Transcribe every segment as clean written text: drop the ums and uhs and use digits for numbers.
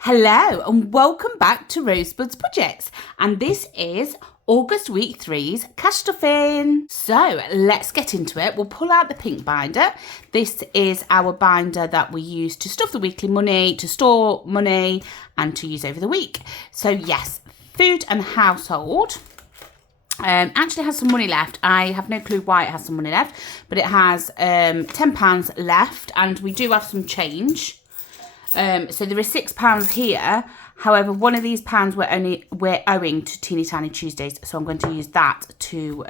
Hello and welcome back to Rosebud's Budgets, and this is August week 3's cash stuffing. So let's get into it. We'll pull out the pink binder. This is our binder that we use to stuff the weekly money, to store money and to use over the week. So yes, food and household actually has some money left. I have no clue why it has some money left, but it has £10 left, and we do have some change. So there is £6 here. However, one of these pounds we're owing to Teeny Tiny Tuesdays, so I'm going to use that to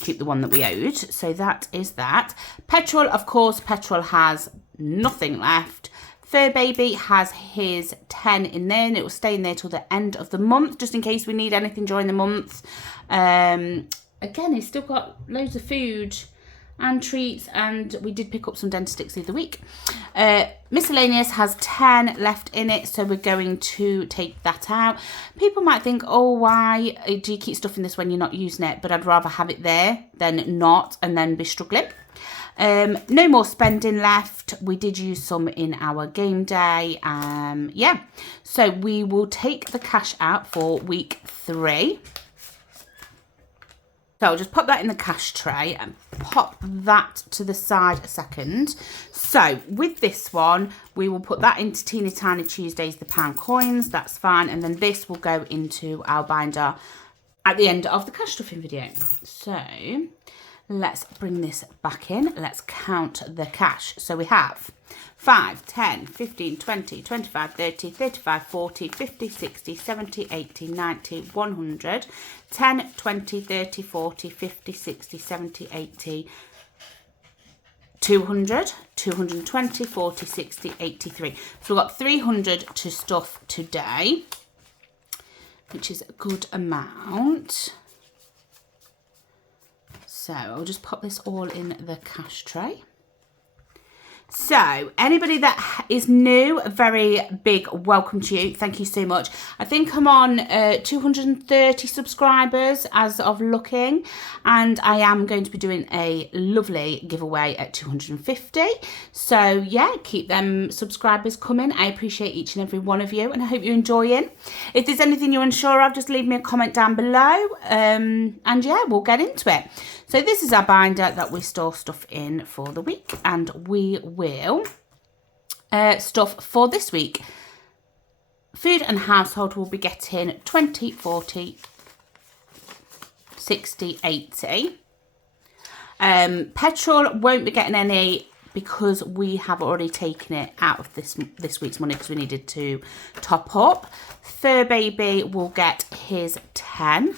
keep the one that we owed. So that is that. Petrol, of course, petrol has nothing left. Fur Baby has his 10 in there, and it will stay in there till the end of the month, just in case we need anything during the month. Again, he's still got loads of food and treats, and we did pick up some Dentastix the other week. Miscellaneous has 10 left in it, so we're going to take that out. People might think, oh, why do you keep stuffing this when you're not using it? But I'd rather have it there than not and then be struggling. No more spending left. We did use some in our game day. Yeah, so we will take the cash out for week 3. So I'll just pop that in the cash tray and pop that to the side a second. So with this one, we will put that into Teeny Tiny Tuesdays, the pound coins. That's fine. And then this will go into our binder at the end of the cash stuffing video. So let's bring this back in. Let's count the cash. So we have 5, 10, 15, 20, 25, 30, 35, 40, 50, 60, 70, 80, 90, 100, 10, 20, 30, 40, 50, 60, 70, 80, 200, 220, 40, 60, 83. So we've got 300 to stuff today, which is a good amount. So I'll just pop this all in the cash tray. So anybody that is new, a very big welcome to you. Thank you so much. I think I'm on 230 subscribers as of looking, and I am going to be doing a lovely giveaway at 250. So yeah, keep them subscribers coming. I appreciate each and every one of you, and I hope you're enjoying. If there's anything you're unsure of, just leave me a comment down below, and yeah, we'll get into it. So this is our binder that we store stuff in for the week, and we will stuff for this week. Food and household will be getting 20, 40, 60, 80. Petrol won't be getting any because we have already taken it out of this week's money because we needed to top up. Fur Baby will get his 10.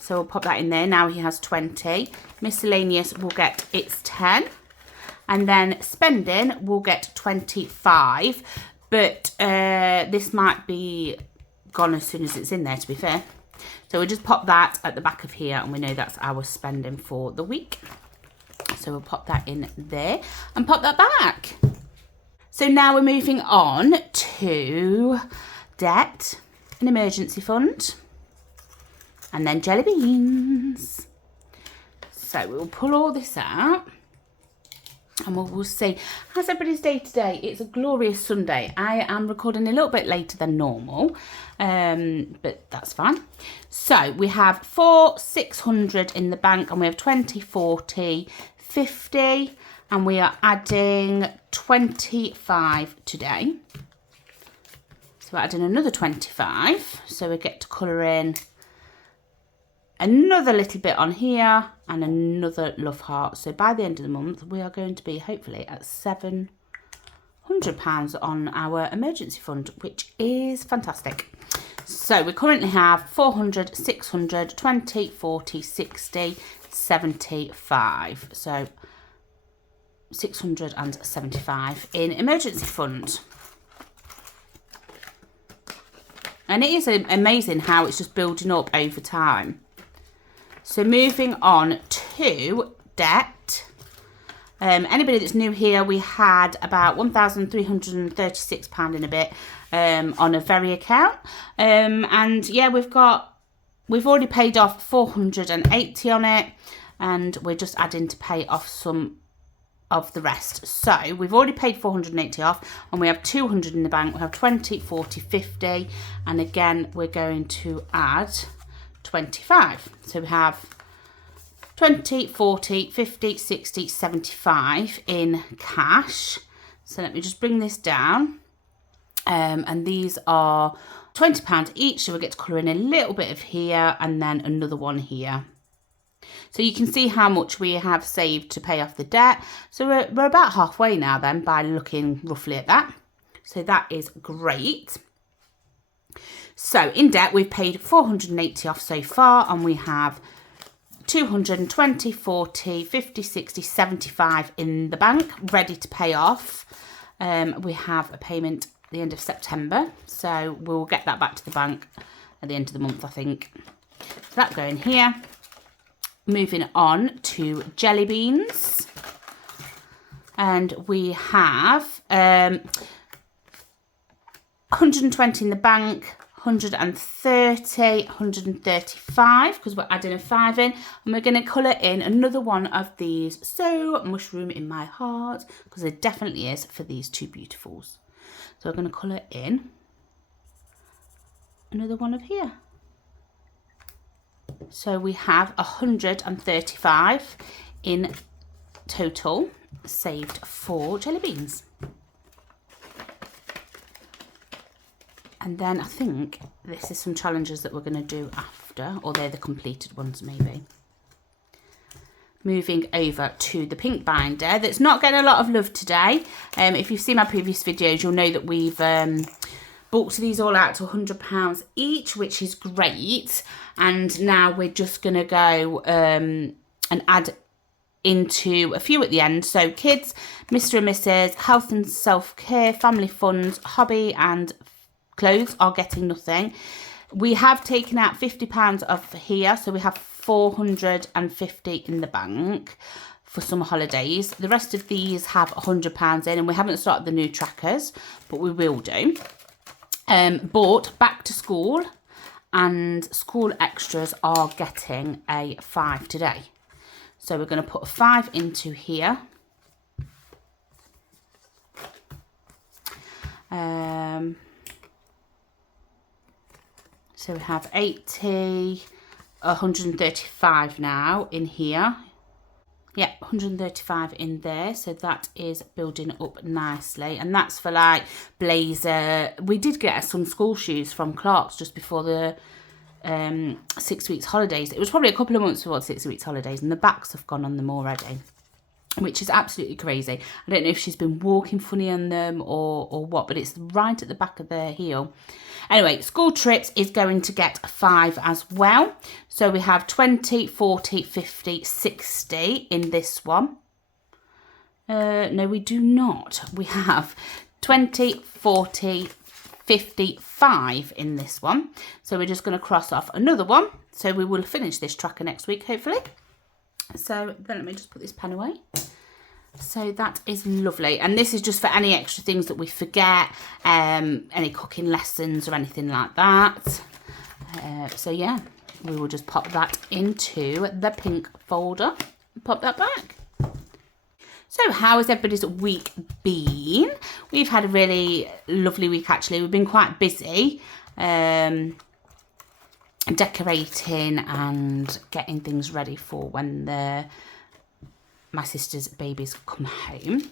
So we'll pop that in there. Now he has 20. Miscellaneous will get its 10. And then spending will get 25. But this might be gone as soon as it's in there, to be fair. So we'll just pop that at the back of here, and we know that's our spending for the week. So we'll pop that in there and pop that back. So now we're moving on to debt, an emergency fund, and then jelly beans. So we'll pull all this out, and we'll see. How's everybody's day today? It's a glorious Sunday. I am recording a little bit later than normal, but that's fine. So we have 600 in the bank, and we have 20, 40, 50, and we are adding 25 today. So we're adding another 25. So we get to colour in another little bit on here and another love heart. So by the end of the month, we are going to be hopefully at £700 on our emergency fund, which is fantastic. So we currently have 400, 600, 20, 40, 60, 75. So 675 in emergency fund. And it is amazing how it's just building up over time. So moving on to debt. Anybody that's new here, we had about £1,336 in a bit on a Very account. And yeah, we've already paid off 480 on it, and we're just adding to pay off some of the rest. So we've already paid 480 off, and we have 200 in the bank. We have 20, 40, 50, and again we're going to add 25. So we have 20, 40, 50, 60, 75 in cash. So let me just bring this down. And these are £20 each, so we get to colour in a little bit of here and then another one here. So you can see how much we have saved to pay off the debt. So we're about halfway now then, by looking roughly at that. So that is great. So in debt, we've paid 480 off so far, and we have 220, 40, 50, 60, 75 in the bank, ready to pay off. We have a payment at the end of September, so we'll get that back to the bank at the end of the month, I think. So that going here. Moving on to jelly beans, and we have 120 in the bank, 130, 135, because we're adding a 5 in, and we're going to colour in another one of these So Mushroom in My Heart, because there definitely is for these two beautifuls. So we're going to colour in another one of here. So we have 135 in total saved for jelly beans. And then I think this is some challenges that we're going to do after, or they're the completed ones maybe. Moving over to the pink binder that's not getting a lot of love today. If you've seen my previous videos, you'll know that we've bulked these all out to £100 each, which is great. And now we're just going to go and add into a few at the end. So kids, Mr. and Mrs, health and self-care, family funds, hobby and clothes are getting nothing. We have taken out £50 off here, so we have 450 in the bank for summer holidays. The rest of these have £100 in, and we haven't started the new trackers, but we will do. Bought back to school and school extras are getting a 5 today. So we're going to put a 5 into here. So we have 80, 135 now in here. Yeah, 135 in there, so that is building up nicely, and that's for like blazer. We did get some school shoes from Clark's just before the 6 weeks holidays. It was probably a couple of months before the 6 weeks holidays, and the backs have gone on them already, which is absolutely crazy. I don't know if she's been walking funny on them or what, but it's right at the back of their heel. Anyway, school trips is going to get a 5 as well. So we have 20, 40, 50, 60 in this one. No, we do not. We have 20, 40, 55 in this one. So we're just going to cross off another one. So we will finish this tracker next week, hopefully. So then let me just put this pen away. So that is lovely, and this is just for any extra things that we forget, any cooking lessons or anything like that. So yeah, we will just pop that into the pink folder and pop that back. So how has everybody's week been? We've had a really lovely week actually. We've been quite busy decorating and getting things ready for when my sister's babies come home.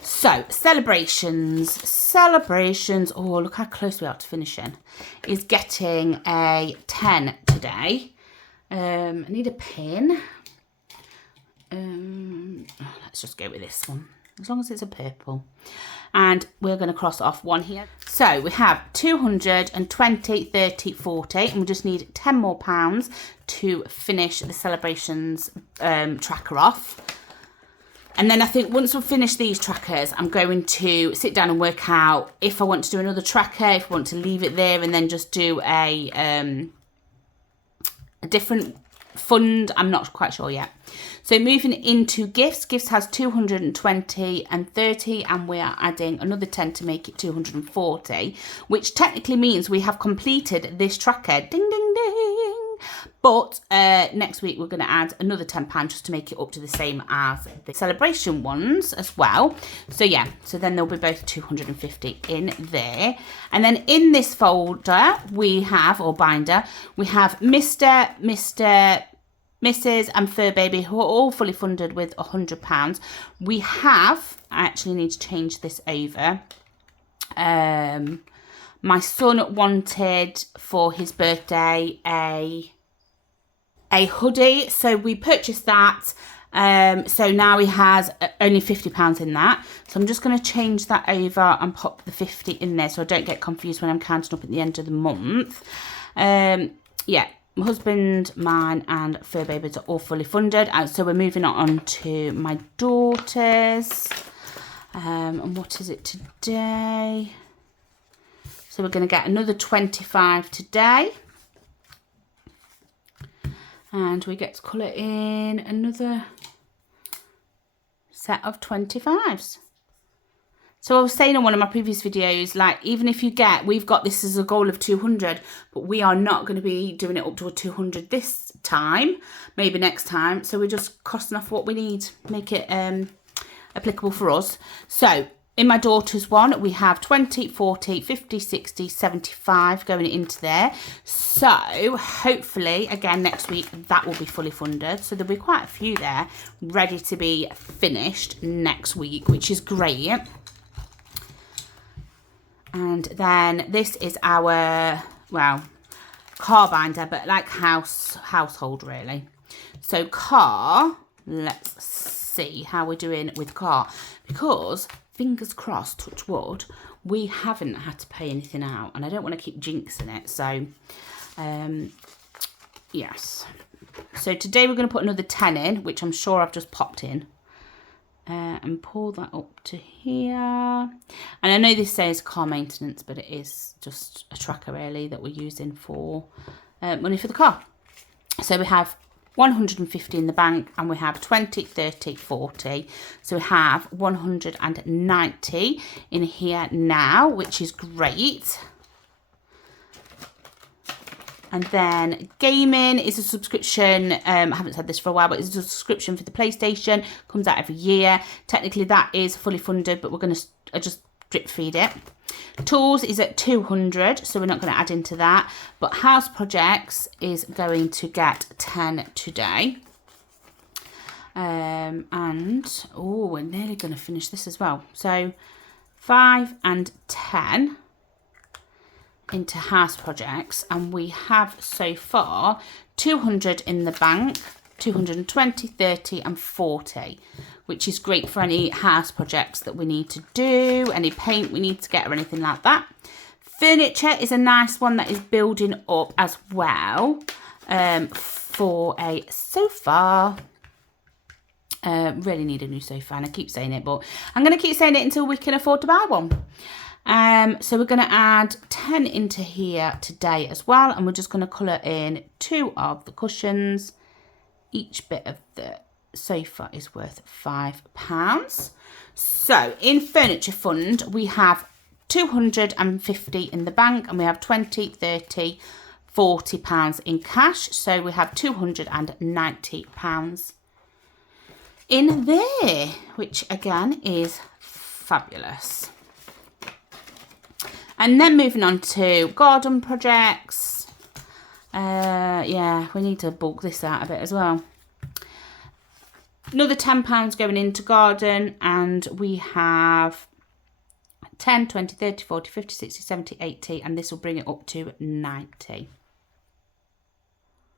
So celebrations. Oh, look how close we are to finishing. Is getting a 10 today. I need a pin. Let's just go with this one, as long as it's a purple. And we're going to cross off one here. So we have 220, 30, 40, and we just need 10 more pounds to finish the celebrations tracker off. And then I think once we've finished these trackers, I'm going to sit down and work out if I want to do another tracker, if I want to leave it there and then just do a different fund. I'm not quite sure yet. So moving into gifts. Gifts has 220 and 30, and we are adding another 10 to make it 240, which technically means we have completed this tracker. Ding, ding, ding. But next week we're going to add another £10 just to make it up to the same as the celebration ones as well. So yeah, so then they'll be both 250 in there. And then in this folder we have, or binder, we have Mr., Mrs. and Fur Baby, who are all fully funded with £100. We have, I actually need to change this over. My son wanted for his birthday a hoodie, so we purchased that. So now he has only £50 in that. So I'm just going to change that over and pop the 50 in there so I don't get confused when I'm counting up at the end of the month. Yeah, my husband, mine and Fur Babies are all fully funded. And so we're moving on to my daughters. And what is it today? So we're going to get another 25 today. And we get to colour in another set of 25s. So I was saying in one of my previous videos, like, even if you get, we've got this as a goal of 200, but we are not going to be doing it up to a 200 this time, maybe next time. So we're just crossing off what we need, make it applicable for us. So in my daughter's one, we have 20, 40, 50, 60, 75 going into there. So hopefully, again, next week, that will be fully funded. So there'll be quite a few there ready to be finished next week, which is great. And then this is our, well, car binder, but like household really. So car, let's see how we're doing with car, because fingers crossed, touch wood, we haven't had to pay anything out, and I don't want to keep jinxing it. So yes, so today we're going to put another 10 in, which I'm sure I've just popped in, and pull that up to here. And I know this says car maintenance, but it is just a tracker really that we're using for money for the car. So we have 150 in the bank, and we have 20, 30, 40. So we have 190 in here now, which is great. And then gaming is a subscription. I haven't said this for a while, but it's a subscription for the PlayStation. Comes out every year. Technically that is fully funded, but we're going to just drip feed it. Tools is at 200, so we're not going to add into that. But house projects is going to get 10 today. And, oh, we're nearly going to finish this as well. So 5 and 10 into house projects. And we have so far 200 in the bank, 220, 30 and 40. Which is great for any house projects that we need to do, any paint we need to get or anything like that. Furniture is a nice one that is building up as well, for a sofa. Really need a new sofa, and I keep saying it, but I'm going to keep saying it until we can afford to buy one. So we're going to add 10 into here today as well, and we're just going to colour in 2 of the cushions. Each bit of the sofa is worth £5. So in furniture fund we have 250 in the bank, and we have 20, 30, £40 in cash. So we have £290 in there, which again is fabulous. And then moving on to garden projects. Yeah, we need to bulk this out a bit as well. Another £10 going into garden, and we have 10, 20, 30, 40, 50, 60, 70, 80, and this will bring it up to 90.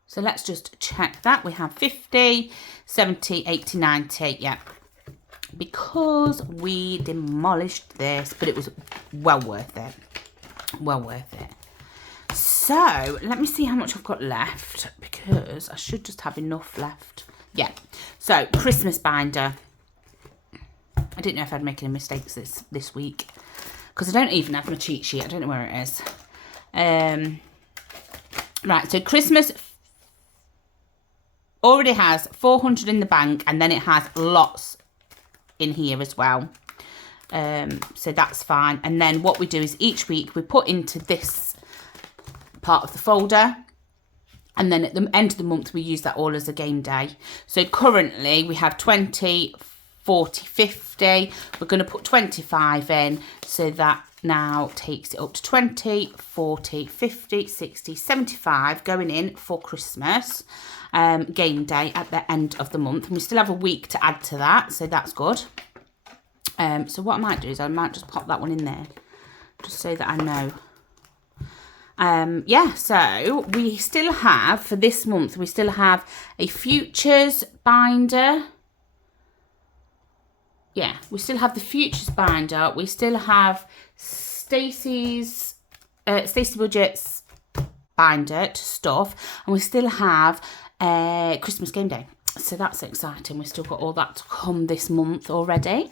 So let's just check that. We have 50, 70, 80, 90, yeah. Because we demolished this, but it was well worth it. Well worth it. So let me see how much I've got left, because I should just have enough left. Yeah, so Christmas binder. I didn't know if I'd make any mistakes this week, because I don't even have my cheat sheet. I don't know where it is. Right, so Christmas already has 400 in the bank, and then it has lots in here as well. So that's fine. And then what we do is each week we put into this part of the folder And then at the end of the month, we use that all as a game day. So currently we have 20, 40, 50. We're going to put 25 in. So that now takes it up to 20, 40, 50, 60, 75 going in for Christmas game day at the end of the month. And we still have a week to add to that. So that's good. So what I might do is I might just pop that one in there. Just so that I know. Yeah, so we still have, for this month, we still have a futures binder. Yeah, we still have the futures binder. We still have Stacey Budget's binder to stuff. And we still have Christmas game day. So that's exciting. We've still got all that to come this month already.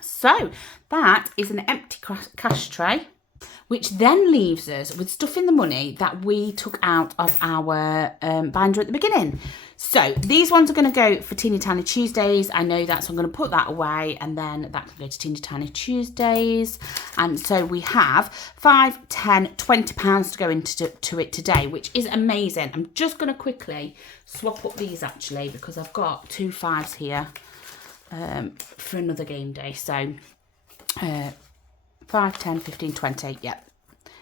So that is an empty cash tray, which then leaves us with stuff in the money that we took out of our binder at the beginning. So these ones are going to go for Teeny Tiny Tuesdays. I know that, so I'm going to put that away, and then that can go to Teeny Tiny Tuesdays. And so we have £5, £10, £20 to go into it today, which is amazing. I'm just going to quickly swap up these actually, because I've got 2 5s here for another game day. So 5, 10, 15, 20, yep.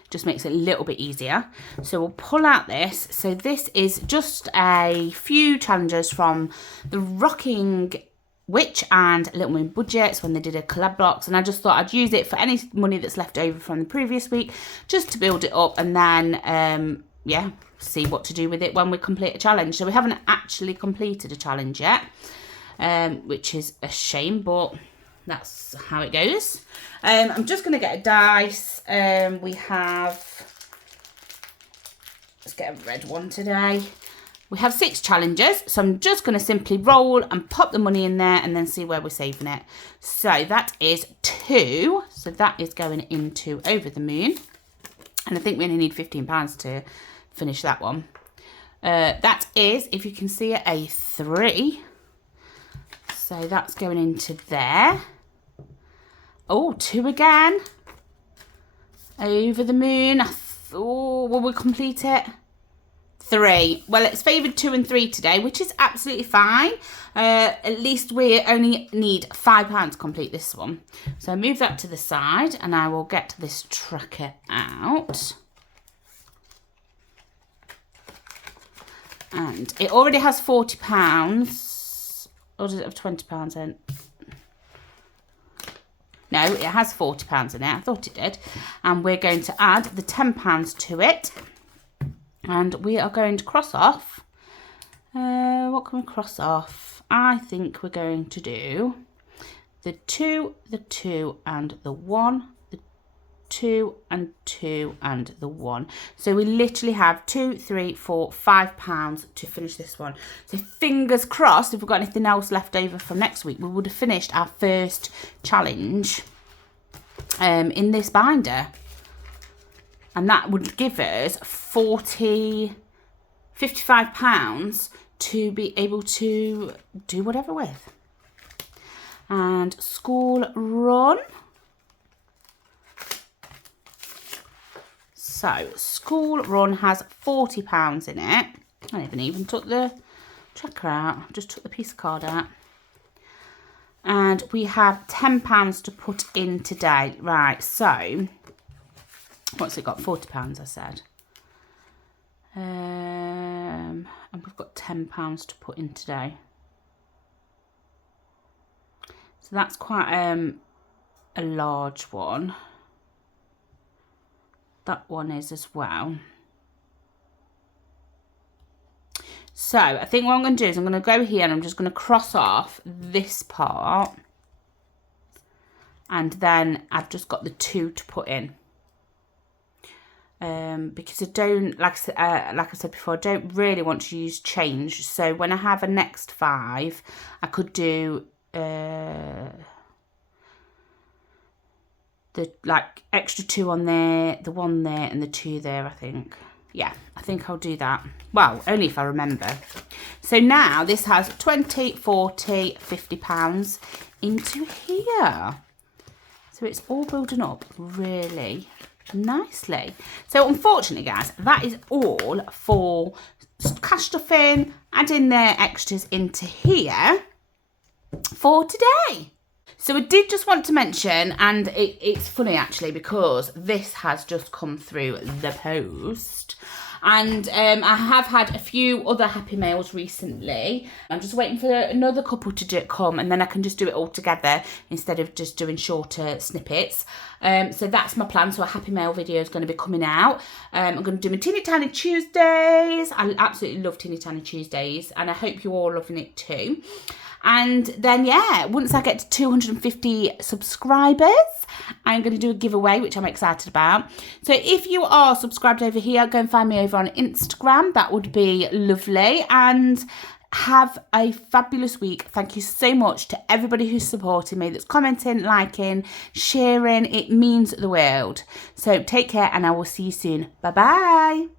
Just makes it a little bit easier. So we'll pull out this. So this is just a few challenges from the Rocking Witch and Little Moon Budgets when they did a collab box. And I just thought I'd use it for any money that's left over from the previous week, just to build it up and then, yeah, see what to do with it when we complete a challenge. So we haven't actually completed a challenge yet, which is a shame, but that's how it goes. I'm just going to get a dice. We have, let's get a red one today. We have 6 challenges, so I'm just going to simply roll and pop the money in there and then see where we're saving it. So that is 2. So that is going into Over the Moon. And I think we only need £15 to finish that one. That is, if you can see it, a 3. So that's going into there. Oh, 2 again. Over the Moon. Oh, will we complete it? 3. Well, it's favoured 2 and 3 today, which is absolutely fine. At least we only need £5 to complete this one. So move that to the side, and I will get this tracker out. And it already has £40. Or does it have £20 in? No, it has £40 in it. I thought it did. And we're going to add the £10 to it. And we are going to cross off. What can we cross off? I think we're going to do the 2, the 2, and the 1. The 2 and 2 and the 1. So we literally have 2, 3, 4, £5 to finish this one. So fingers crossed, if we've got anything else left over from next week, we would have finished our first challenge in this binder. And that would give us £55 to be able to do whatever with. And school run. So, school run has £40 in it. I haven't even took the tracker out. Just took the piece of card out. And we have £10 to put in today. Right, so, what's it got? £40, I said. And we've got £10 to put in today. So that's quite a large one. That one is as well. So I think what I'm going to do is I'm going to go here and I'm just going to cross off this part. And then I've just got the 2 to put in. Because I don't, like I said before, I don't really want to use change. So when I have a next 5, I could do the like extra 2 on there, the 1 there, and the 2 there, I think. Yeah, I think I'll do that. Well, only if I remember. So now this has 20, 40, £50 into here. So it's all building up really nicely. So unfortunately, guys, that is all for cash stuffing, adding their extras into here for today. So I did just want to mention, and it's funny actually because this has just come through the post, and I have had a few other happy mails recently. I'm just waiting for another couple to come, and then I can just do it all together instead of just doing shorter snippets. So that's my plan. So a happy mail video is going to be coming out. I'm going to do my Teeny Tiny Tuesdays. I absolutely love Teeny Tiny Tuesdays, and I hope you're all loving it too. And then, yeah, once I get to 250 subscribers, I'm going to do a giveaway, which I'm excited about. So if you are subscribed over here, go and find me over on Instagram. That would be lovely. And have a fabulous week. Thank you so much to everybody who's supporting me, that's commenting, liking, sharing. It means the world. So take care, and I will see you soon. Bye-bye.